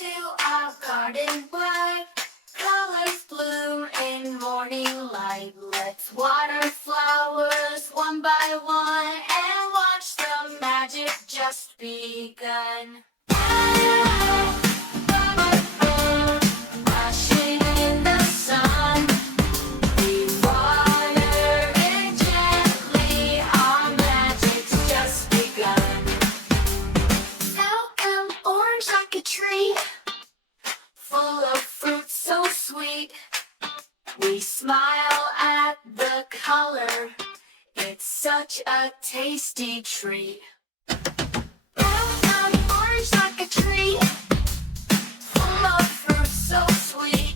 to our garden where colors bloom in morning light. Let's water flowers one by one and watch the magic just begun. Rushing in the sun, we water it gently. Our magic's just begun. Welcome, orange like a tree, full of fruit so sweet. We smile at the color, it's such a tasty treat. Welcome, orange like a tree, full of fruit so sweet.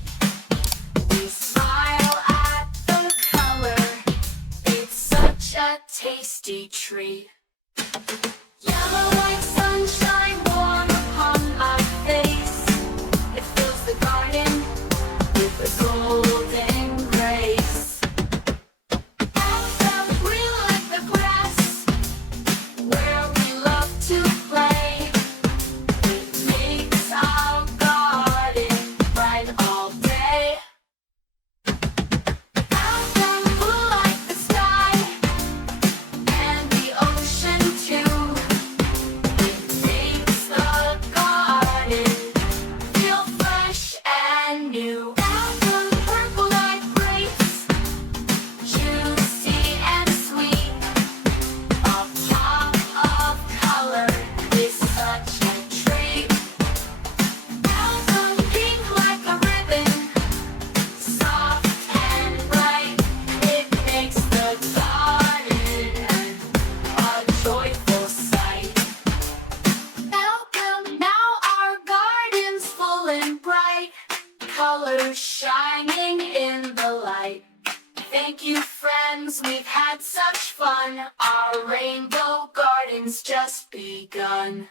We smile at the color, it's such a tasty treat. Yellow like sunshine warm upon my face. It fills the garden with a golden grace. Alpha green like the grass, where we love to play. It makes our garden bright all day. Alpha blue like the sky and the ocean too. It makes the garden feel fresh and new. Alpha purple like grapes, juicy and sweet. A pop of color is such a treat. Alpha pink like a ribbon, soft and bright. It makes the garden a joyful sight. Welcome, now our garden's full and bright, colors shining in the light. Thank you, friends, we've had such fun. Our rainbow garden's just begun.